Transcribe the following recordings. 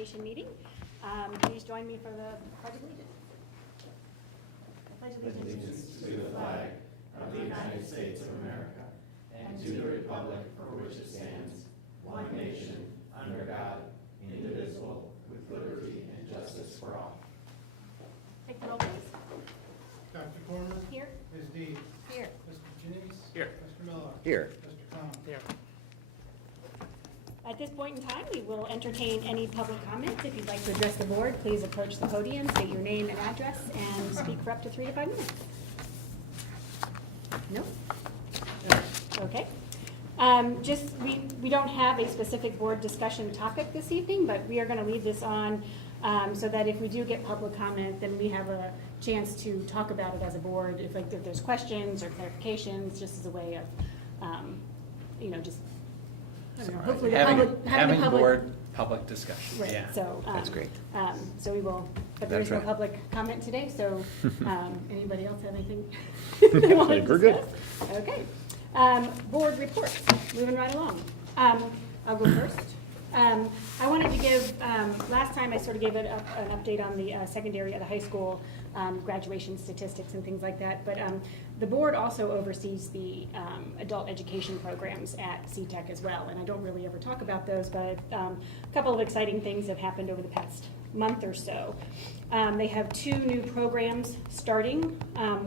Meeting. Please join me for the Pledge of Allegiance. Pledge Allegiance to the flag of the United States of America and to the republic for which it stands, one nation, under God, indivisible, with liberty and justice for all. Take the roll, please. Dr. Corman. Here. Ms. Deeb. Here. Mr. Jennings. Here. Mr. Miller. Here. Mr. Khan. Here. At this point in time, we will entertain any public comments. If you'd like to address the board, please approach the podium, state your name and address, and speak for up to 3 to 5 minutes. No? Okay. We don't have a specific board discussion topic this evening, but we are going to leave this on so that if we do get public comment, then we have a chance to talk about it as a board. If there's questions or clarifications, just as a way of, just hopefully having board public discussion. Right. Yeah. So That's great. So we will, but That's there's no right. public comment today. So anybody else have anything they want to We're good. discuss? Okay. Board reports. Moving right along. I'll go first. I wanted to give, last time I sort of gave an update on the secondary at the high school graduation statistics and things like that, but the board also oversees the adult education programs at CTEC as well, and I don't really ever talk about those, but a couple of exciting things have happened over the past month or so. They have 2 new programs starting.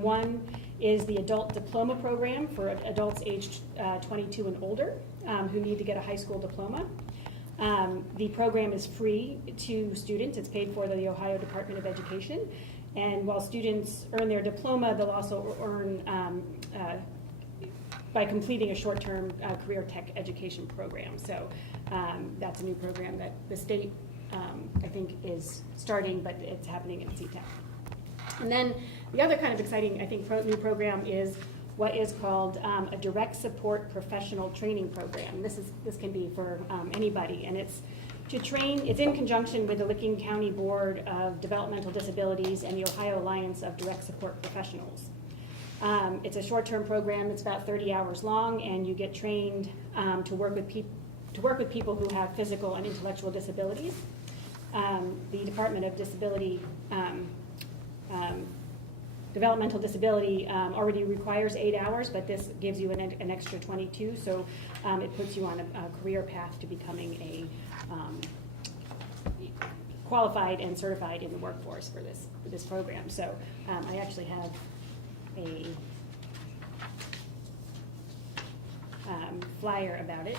One is the adult diploma program for adults aged 22 and older who need to get a high school diploma. The program is free to students. It's paid for by the Ohio Department of Education. And while students earn their diploma, they'll also earn by completing a short-term career tech education program. So that's a new program that the state, I think, is starting, but it's happening at CTEC. And then the other kind of exciting, I think, new program is what is called a direct support professional training program. This can be for anybody, and it's to train. It's in conjunction with the Licking County Board of Developmental Disabilities and the Ohio Alliance of Direct Support Professionals. It's a short-term program. It's about 30 hours long, and you get trained to work with people who have physical and intellectual disabilities. The Department of Developmental Disability already requires 8 hours, but this gives you an extra 22, so it puts you on a career path to becoming a qualified and certified in the workforce for this program. So I actually have a flyer about it,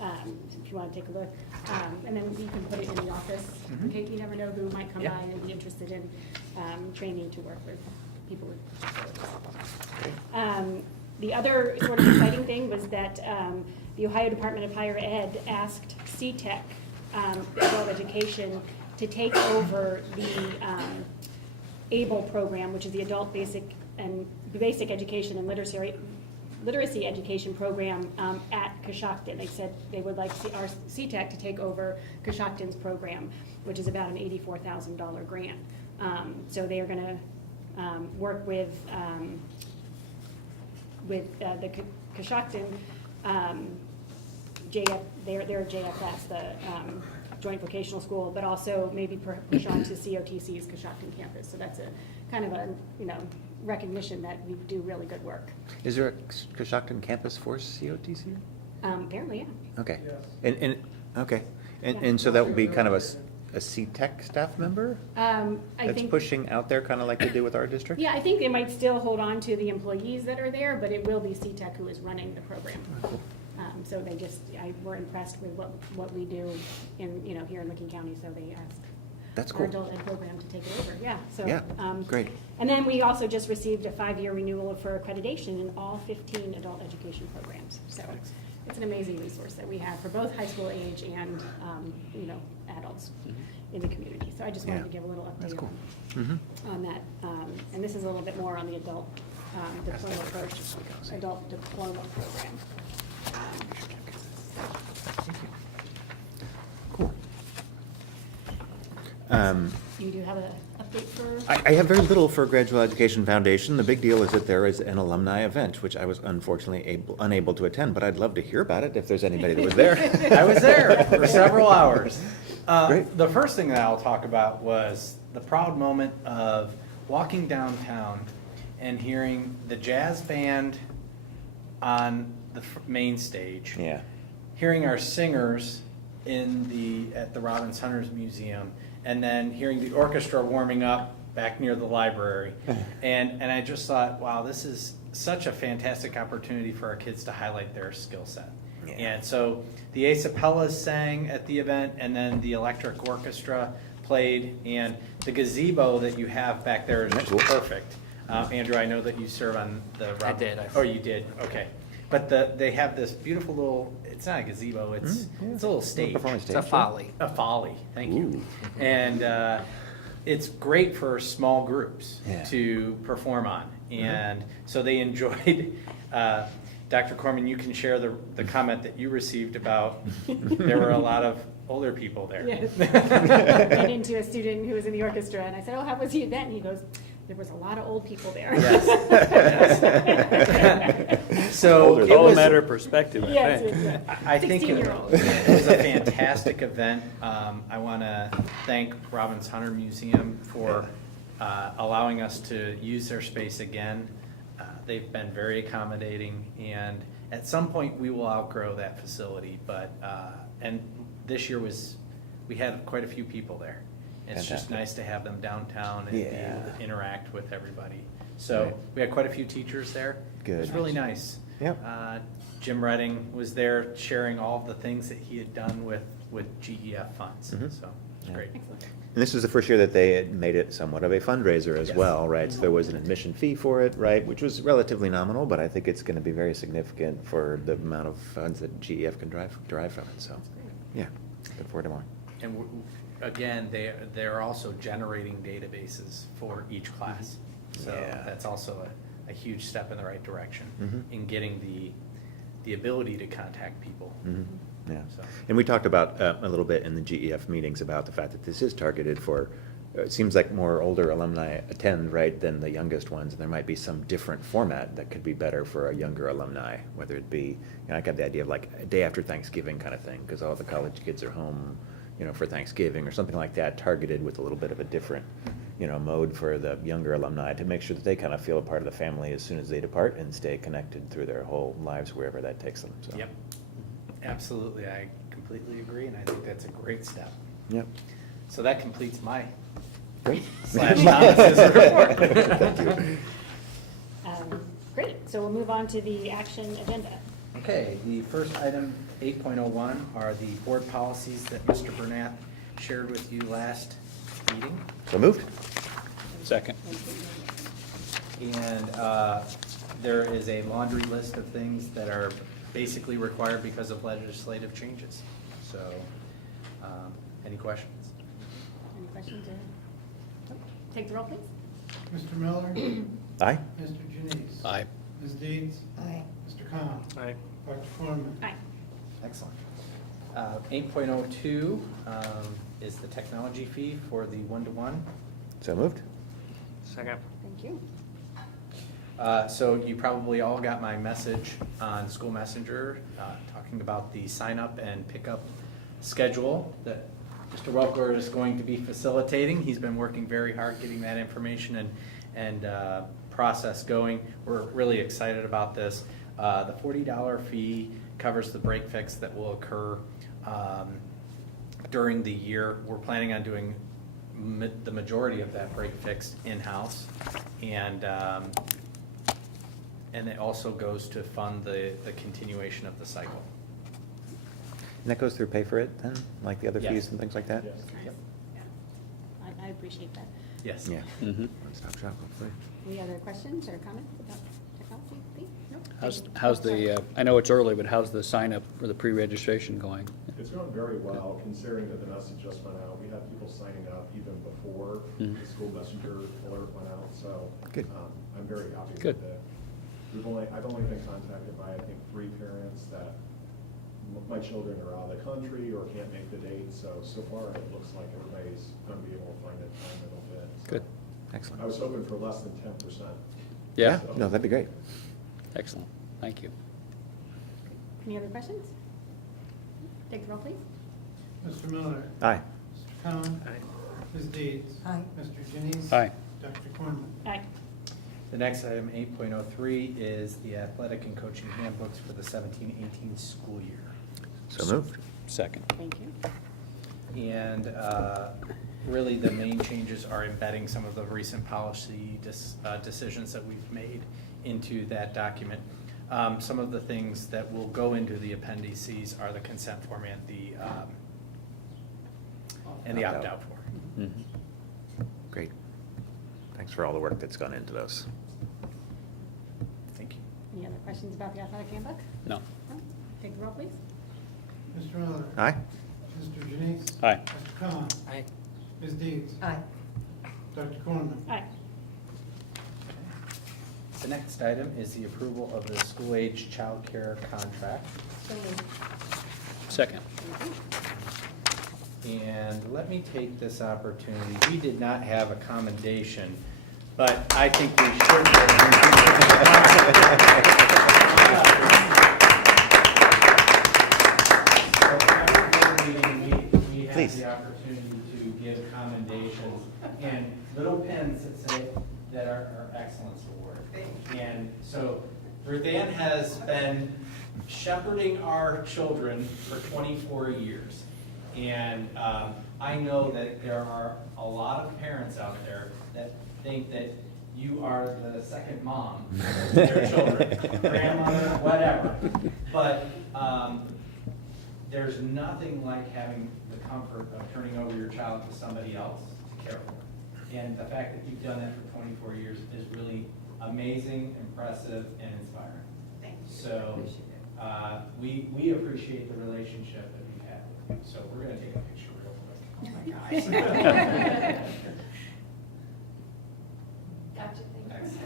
if you want to take a look. And then you can put it in the office. Mm-hmm. Okay, you never know who might come Yeah. by and be interested in training to work with people with disabilities. The other sort of exciting thing was that the Ohio Department of Higher Ed asked CTEC, Adult Education, to take over the ABLE program, which is the Adult Basic Education and Literacy Education program at Coshocton. They said they would like our CTEC to take over Coshocton's program, which is about an $84,000 grant. So they are going to work with the Coshocton they're JFS, the Joint Vocational School, but also maybe push on to COTC's Coshocton campus. So that's a kind of a recognition that we do really good work. Is there a Coshocton campus for COTC? Apparently, yeah. Okay. Yes. And so that would be kind of a CTEC staff member? I That's think pushing out there kind of like they do with our district? Yeah, I think they might still hold on to the employees that are there, but it will be CTEC who is running the program. Cool. So they were impressed with what we do in here in Licking County, so they asked That's our cool. adult ed program to take it over. Yeah. So Yeah, great. And then we also just received a 5-year renewal for accreditation in all 15 adult education programs. So it's an amazing resource that we have for both high school age and adults in the community. So I just wanted Yeah. to give a little That's update cool. on that. And this is a little bit more on the adult diploma approach, adult diploma program. Cool. You do have an update for? I have very little for Graduate Education Foundation. The big deal is that there is an alumni event, which I was unfortunately unable to attend, but I'd love to hear about it if there's anybody that was there. I was there for several hours. Great. The first thing that I'll talk about was the proud moment of walking downtown and hearing the jazz band on the main stage. Yeah. Hearing our singers at the Robbins Hunters Museum, and then hearing the orchestra warming up back near the library. And I just thought, wow, this is such a fantastic opportunity for our kids to highlight their skill set. Yeah. And so the a cappellas sang at the event, and then the electric orchestra played, and the gazebo that you have back there is just Cool. perfect. Andrew, I know that you serve on the I did. Oh, you did, okay. But they have this beautiful little, it's not a gazebo, it's a little stage. Performance It's a stage, folly. A folly, thank you. Ooh. And it's great for small groups Yeah. to perform on. And so they enjoyed, Dr. Corman, you can share the comment that you received about there were a lot of older people there. Yes. Ran into a student who was in the orchestra, and I said, "Oh, how was the event?" And he goes, "There was a lot of old people there." Yes. Yes. So Older it than All a was, matter of perspective, I Yes, think. yes, I think it 16-year-old. was a fantastic event. I want to thank Robbins Hunter Museum for allowing us to use their space again. They've been very accommodating, and at some point we will outgrow that facility. But and this year we had quite a few people there. It's just Fantastic. nice to have them downtown and be able Yeah. to interact with everybody. So Right. we had quite a few teachers there. It was Good. really nice. Yep. Jim Redding was there sharing all of the things that he had done with GEF funds. Mhm. So it's Yeah. great. Excellent. And this was the first year that they had made it somewhat of a fundraiser as Yes. well, right? So there was an admission fee for it, right, which was relatively nominal, but I think it's going to be very significant for the amount of funds that GEF can derive from it. So, yeah, look forward to more. And again, they're also generating databases for each class. So Yeah. that's also a huge step in the right direction Mhm. in getting the ability to contact people. Mhm. Yeah, So- and we talked about a little bit in the GEF meetings about the fact that this is targeted for, it seems like more older alumni attend, right, than the youngest ones, and there might be some different format that could be better for a younger alumni, whether it be, I got the idea of like a day after Thanksgiving kind of thing, because all the college kids are home, for Thanksgiving or something like that, targeted with a little bit of a different, mode for the younger alumni to make sure that they kind of feel a part of the family as soon as they depart and stay connected through their whole lives wherever that takes them, so. Yep, absolutely. I completely agree, and I think that's a great step. Yep. So that completes my Great. /Thomas's report. Great, so we'll move on to the action agenda. Okay, the first item, 8.01, are the board policies that Mr. Bernath shared with you last meeting. So moved? Second. And there is a laundry list of things that are basically required because of legislative changes. So, any questions? Any questions or? Nope. Take the roll, please. Mr. Miller? Aye? Mr. Janice? Aye. Ms. Deeds? Aye. Mr. Khan? Aye. Dr. Corman? Aye. Excellent. 8.02 is the technology fee for the one-to-one. So moved? Second. Thank you. So you probably all got my message on School Messenger talking about the sign-up and pickup schedule that Mr. Welker is going to be facilitating. He's been working very hard getting that information and process going. We're really excited about this. The $40 fee covers the break fix that will occur during the year. We're planning on doing the majority of that break fix in-house, and it also goes to fund the continuation of the cycle. And that goes through pay for it then, like the other Yes. fees and things like that? Yep. Yeah. I appreciate that. Yes. Yeah. Mhm. One-stop shop, hopefully. Any other questions or comments about technology fee? Nope. How's the, I know it's early, but how's the sign up or the pre-registration going? It's going very well, considering that the message just went out. We had people signing up even before Mhm. the school messenger alert went out, so. Good. I'm very happy Good. with it. I've only been contacted by, I think, 3 parents that my children are out of the country or can't make the date, so far it looks like everybody's gonna be able to find a time that'll fit. So Good. Excellent. I was hoping for less than 10%. Yeah? No, that'd be great. Excellent. Thank you. Any other questions? Take the roll, please. Mr. Miller? Aye. Khan. Aye. Ms. Deeds. Aye. Mr. Janice. Aye. Dr. Cornman. Aye. The next item, 8.03, is the athletic and coaching handbooks for the 17-18 school year. So moved. Second. Thank you. And really, the main changes are embedding some of the recent policy decisions that we've made into that document. Some of the things that will go into the appendices are the consent form and the Opt-out. opt-out form. Mhm. Great. Thanks for all the work that's gone into those. Thank you. Any other questions about the athletic handbook? No. No? Take the roll, please. Mr. Miller. Aye. Mr. Janice. Aye. Mr. Khan. Aye. Ms. Deeds. Aye. Dr. Cornman. Aye. The next item is the approval of the school-age childcare contract. So moved. Second. Thank you. And let me take this opportunity, we did not have a commendation, but I think we should. We have Please. the opportunity to give commendations and little pins that say that are excellence award. And so Ruth Ann has been shepherding our children for 24 years. And I know that there are a lot of parents out there that think that you are the second mom to their children, grandmother, whatever. But there's nothing like having the comfort of turning over your child to somebody else to care for. And the fact that you've done that for 24 years is really amazing, impressive, and inspiring. Thank you. So we appreciate the relationship that we've had with you. So we're going to take a picture real quick. Oh my gosh. Gotcha, thank you.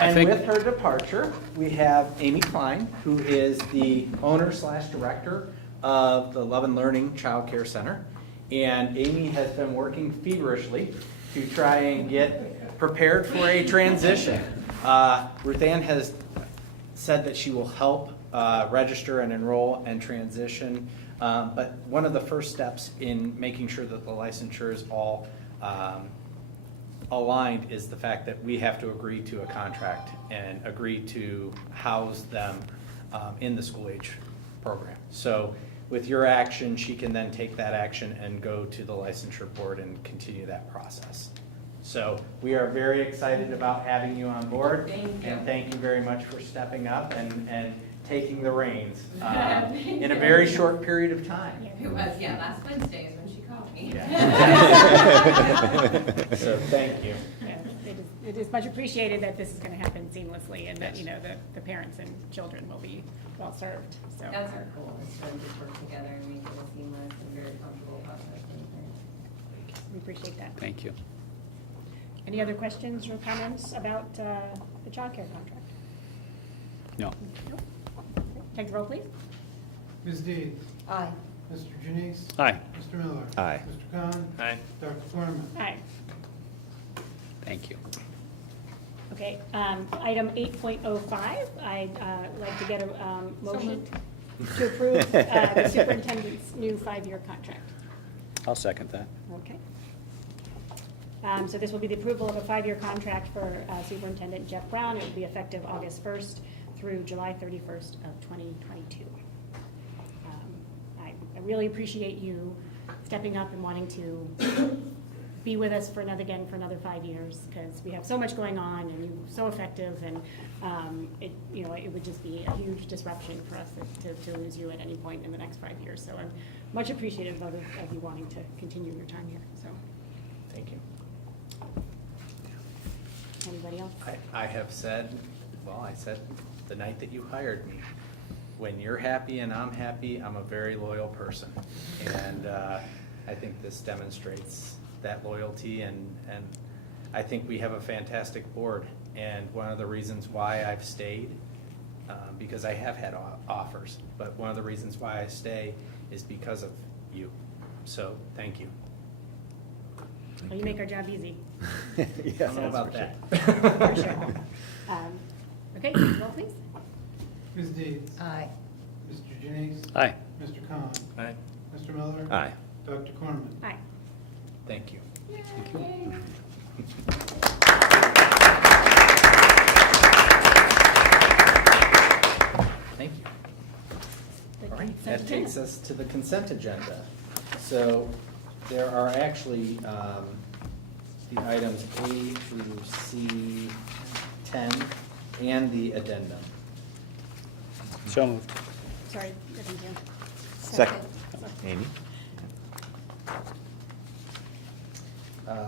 And think- with her departure, we have Amy Klein, who is the owner/director of the Love and Learning Child Care Center. And Amy has been working feverishly to try and get prepared for a transition. Ruth Ann has said that she will help register and enroll and transition. But one of the first steps in making sure that the licensure is all aligned is the fact that we have to agree to a contract and agree to house them in the school age program. So with your action, she can then take that action and go to the licensure board and continue that process. So we are very excited about having you on board. Thank you. And thank you very much for stepping up and taking the reins in a very short period of time. It was, yeah, last Wednesday is when she called me. So thank you. Yeah, it is much appreciated that this is going to happen seamlessly and that, Yes. you know, the parents and children will be well served, so. That's our goal, is to just work together and make it a seamless and very comfortable process. We appreciate that. Thank you. Any other questions or comments about the childcare contract? No. Nope. Take the roll, please. Ms. Deeds. Aye. Mr. Janice. Aye. Mr. Miller. Aye. Mr. Khan. Aye. Dr. Cornman. Aye. Thank you. Okay, item 8.05, I'd like to get a motion to approve the superintendent's new 5-year contract. I'll second that. Okay. So this will be the approval of a 5-year contract for Superintendent Jeff Brown. It will be effective August 1st through July 31st of 2022. I really appreciate you stepping up and wanting to be with us for another 5 years, because we have so much going on and you're so effective, and it would just be a huge disruption for us to lose you at any point in the next 5 years. So I'm much appreciative of you wanting to continue your time here, so. Thank you. Anybody else? I have said, well, I said the night that you hired me, when you're happy and I'm happy, I'm a very loyal person. And I think this demonstrates that loyalty, and I think we have a fantastic board. And one of the reasons why I've stayed, because I have had offers, but one of the reasons why I stay is because of you. So, thank you. Well, you make our job easy. I don't know about that. For sure. Okay, roll please. Ms. Deeds? Aye. Mr. Janice? Aye. Mr. Khan? Aye. Mr. Miller? Aye. Dr. Cornman? Aye. Thank you. Thank you. The All right, consent that takes agenda. us to the consent agenda. So there are actually the items A through C 10 and the addendum. So moved. Sorry, thank you. Second. Amy?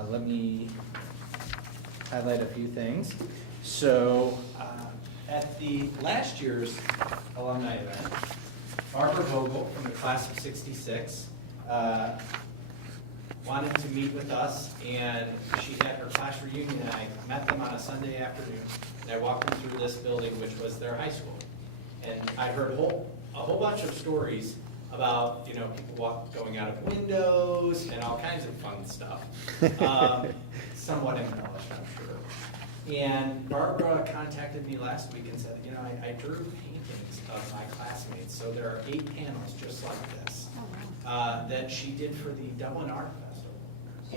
Let me highlight a few things. So at the last year's alumni event, Barbara Vogel from the class of 66 wanted to meet with us, and she had her class reunion, and I met them on a Sunday afternoon, and I walked them through this building, which was their high school. And I heard a whole bunch of stories about, people going out of windows and all kinds of fun stuff. Somewhat embellished, I'm sure. And Barbara contacted me last week and said, I drew paintings of my classmates, so there are 8 panels just like this that she did for the Dublin Art Festival.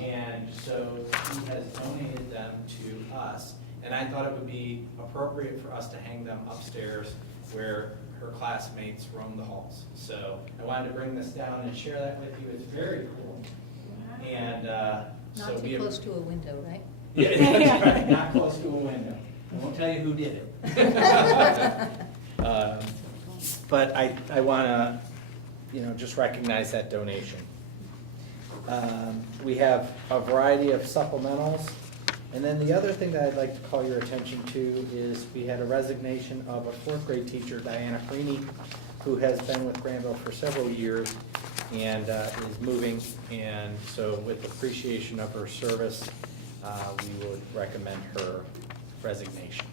And so she has donated them to us, and I thought it would be appropriate for us to hang them upstairs where her classmates roam the halls. So I wanted to bring this down and share that with you. It's very cool. And so Not too close to a window, right? Yeah, that's right. Not close to a window. I won't tell you who did it. But I want to, just recognize that donation. We have a variety of supplementals. And then the other thing that I'd like to call your attention to is we had a resignation of a 4th grade teacher, Diana Freeney, who has been with Granville for several years and is moving. And so with appreciation of her service, we would recommend her resignation.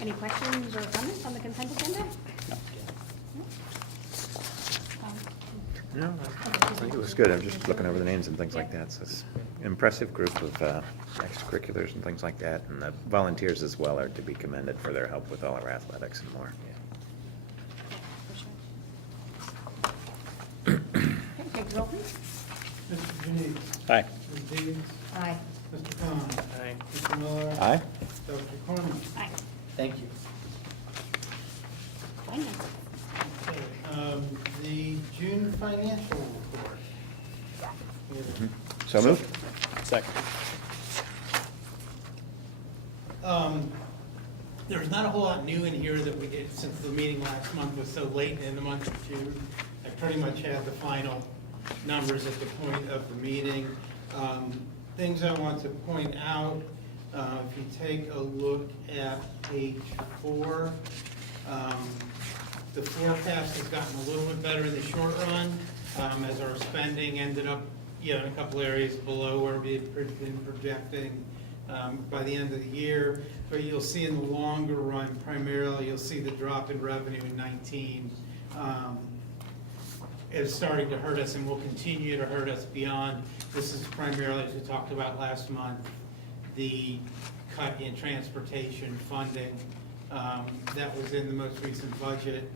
Any questions or comments on the consent agenda? No, I think it was good. I'm just looking over the names and things like that. So it's an impressive group of extracurriculars and things like that. And the volunteers as well are to be commended for their help with all our athletics and more. Okay, take the roll, please. Mr. Janice? Aye. Ms. Deeds? Aye. Mr. Khan? Aye. Mr. Miller? Aye. Dr. Cornman? Aye. Thank you. Finance. Okay, the June financial report. So moved? Second. There's not a whole lot new in here that we did since the meeting last month was so late in the month of June. I pretty much had the final numbers at the point of the meeting. Things I want to point out, if you take a look at page 4, the forecast has gotten a little bit better in the short run, as our spending ended up, in a couple areas below where we had been projecting by the end of the year. But you'll see in the longer run, primarily, you'll see the drop in revenue in 19 is starting to hurt us and will continue to hurt us beyond. This is primarily, as we talked about last month, the cut in transportation funding that was in the most recent budget.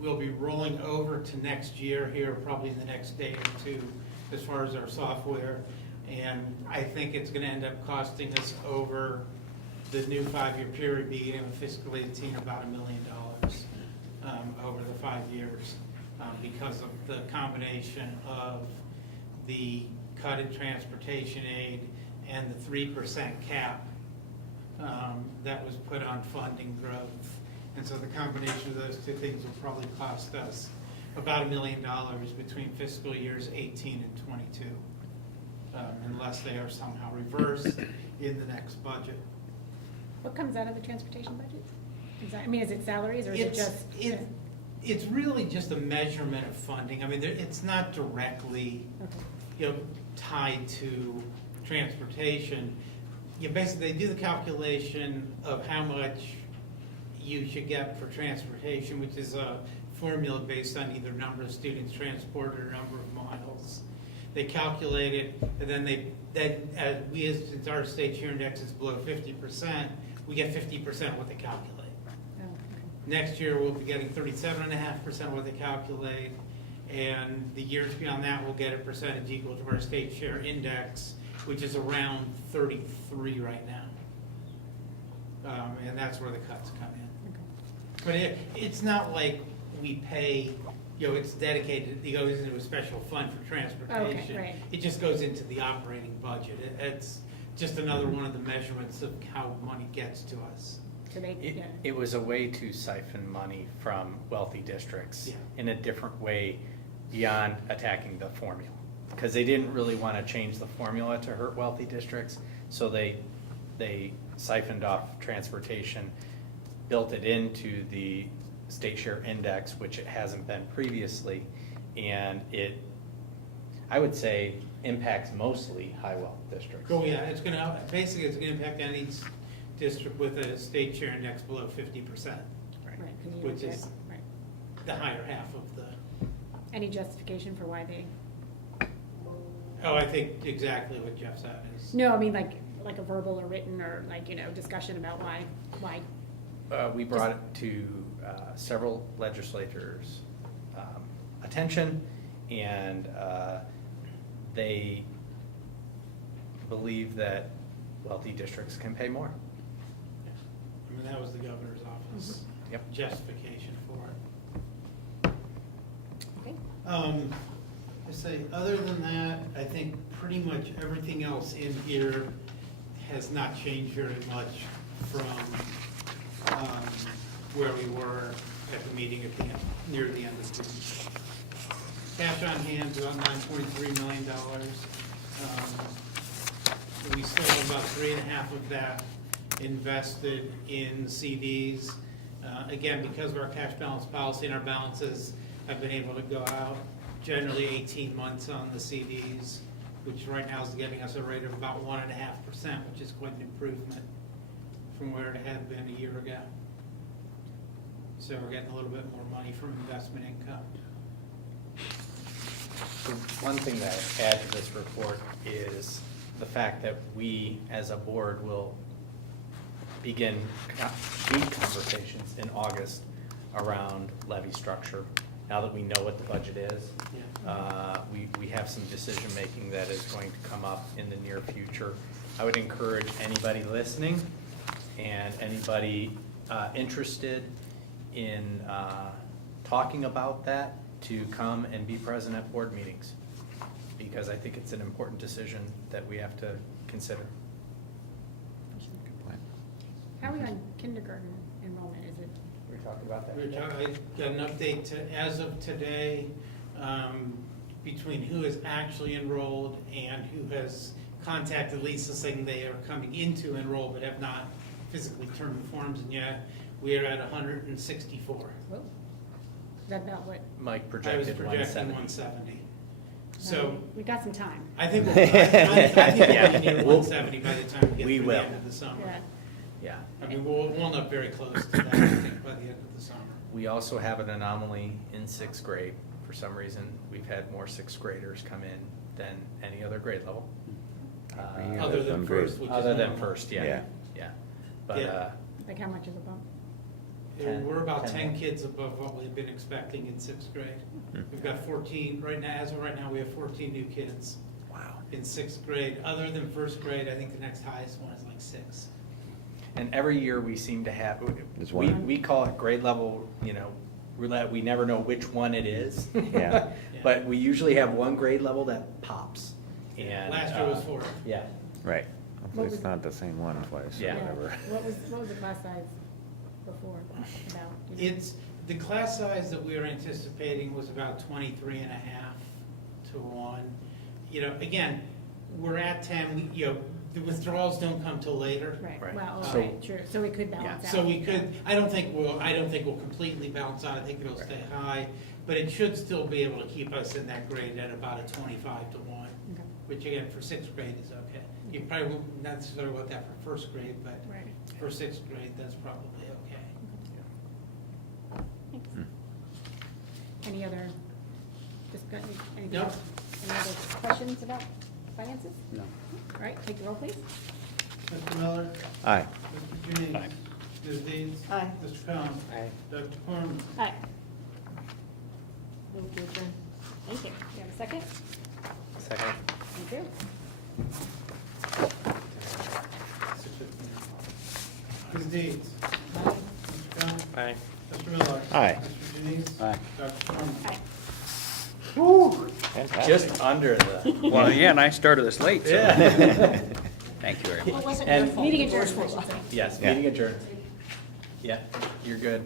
We'll be rolling over to next year here, probably in the next day or two, as far as our software. And I think it's going to end up costing us over the new 5-year period, beginning with fiscal 18, about $1 million over the 5 years because of the combination of the cut in transportation aid and the 3% cap that was put on funding growth. And so the combination of those two things will probably cost us about $1 million between fiscal years 18 and 22, unless they are somehow reversed in the next budget. What comes out of the transportation budget? Is it salaries or is it just? It's really just a measurement of funding. I mean, it's not directly tied to transportation. Basically, they do the calculation of how much you should get for transportation, which is a formula based on either number of students transported or number of miles. They calculate it, and then since our state share index is below 50%, we get 50% of what they calculate. Oh, okay. Next year, we'll be getting 37.5% of what they calculate, and the years beyond that, we'll get a percentage equal to our state share index, which is around 33 right now. And that's where the cuts come in. Okay. But it's not like we pay, it's dedicated, it goes into a special fund for transportation. Okay, right. It just goes into the operating budget. It's just another one of the measurements of how money gets to us. So they, yeah. It was a way to siphon money from wealthy districts Yeah. in a different way beyond attacking the formula. Because they didn't really want to change the formula to hurt wealthy districts, so they siphoned off transportation, built it into the state share index, which it hasn't been previously, and it, I would say, impacts mostly high wealth districts. Oh, yeah, it's gonna impact any district with a state share index below 50%, Right, 'cause you which don't is get- right. the higher half of the, Any justification for why they? I think exactly what Jeff said is. No, I mean like a verbal or written or discussion about why. We brought it to several legislators' attention, and they believe that wealthy districts can pay more. I mean, that was the governor's office Yep. justification for it. Okay. I say, other than that, I think pretty much everything else in here has not changed very much from where we were at the meeting at the end, near the end of June. Cash on hand is about $9.3 million. We still have about 3.5 of that invested in CDs. Again, because of our cash balance policy and our balances have been able to go out generally 18 months on the CDs, which right now is getting us a rate of about 1.5%, which is quite an improvement from where it had been a year ago. So we're getting a little bit more money from investment income. One thing that I add to this report is the fact that we, as a board, will begin deep conversations in August around levy structure. Now that we know what the budget is, we have some decision-making that is going to come up in the near future. I would encourage anybody listening and anybody interested in talking about that to come and be present at board meetings, because I think it's an important decision that we have to consider. Good point. How are we on kindergarten enrollment? Is it? We talked about that. I got an update as of today, between who is actually enrolled and who has contacted Lisa saying they are coming in to enroll but have not physically turned the forms in yet. We are at 164. Whoa. Is that about what? Mike I was projected projecting 170. 170. So We got some time. I think we'll be near We'll- 170 by the time we get we through will. the end of the summer. Yeah. Yeah. I mean, we'll end up very close to that, I think, by the end of the summer. We also have an anomaly in sixth grade. For some reason, we've had more sixth graders come in than any other grade level. Yeah, Other that's than one grade. first, which is Other than normal. first, yeah. Yeah. Yeah. But, Yeah. Like how much is a bump? We're about 10. 10 kids above what we've been expecting in sixth grade. Hmm. We've got 14, right now, as of right now, we have 14 new kids Wow. in sixth grade. Other than first grade, I think the next highest one is like 6. and every year we seem to have, There's we, one. we call it grade level, roulette. We never know which one it is. Yeah. But we usually have one grade level that pops. And Last year was 4. Yeah. Right. Hopefully was- it's not the same one twice or Yeah. whatever. What was the class size before about? Do you know? It's, the class size that we were anticipating was about 23 and a half to 1. Again, we're at 10, the withdrawals don't come till later. Right, Right. well, So- right, true, so we could balance out. So we could, I don't think we'll completely balance out, I think it'll stay high, but it should still be able to keep us in that grade at about a 25 to 1, Okay. which again, for sixth grade is okay. You probably won't necessarily want that for first grade, but Right. for sixth grade, that's probably okay. Thanks. Any other, anything Yep. else? Any other questions about finances? No. All right, take the roll, please. Mr. Miller? Aye. Mr. Junice? Aye. Ms. Deeds? Aye. Mr. Combs? Aye. Dr. Corman? Aye. Move to adjourn. Thank you. You have a second? Second. Thank you. Ms. Deeds? Aye. Mr. Combs? Aye. Mr. Miller? Aye. Mr. Junice? Aye. Dr. Corman? Aye. Fantastic. Just under the. Well, yeah, and I started this late, so. Yeah. Thank you very much. Meeting adjourned, I should say. Yes, Yeah. meeting adjourned. Yeah, you're good.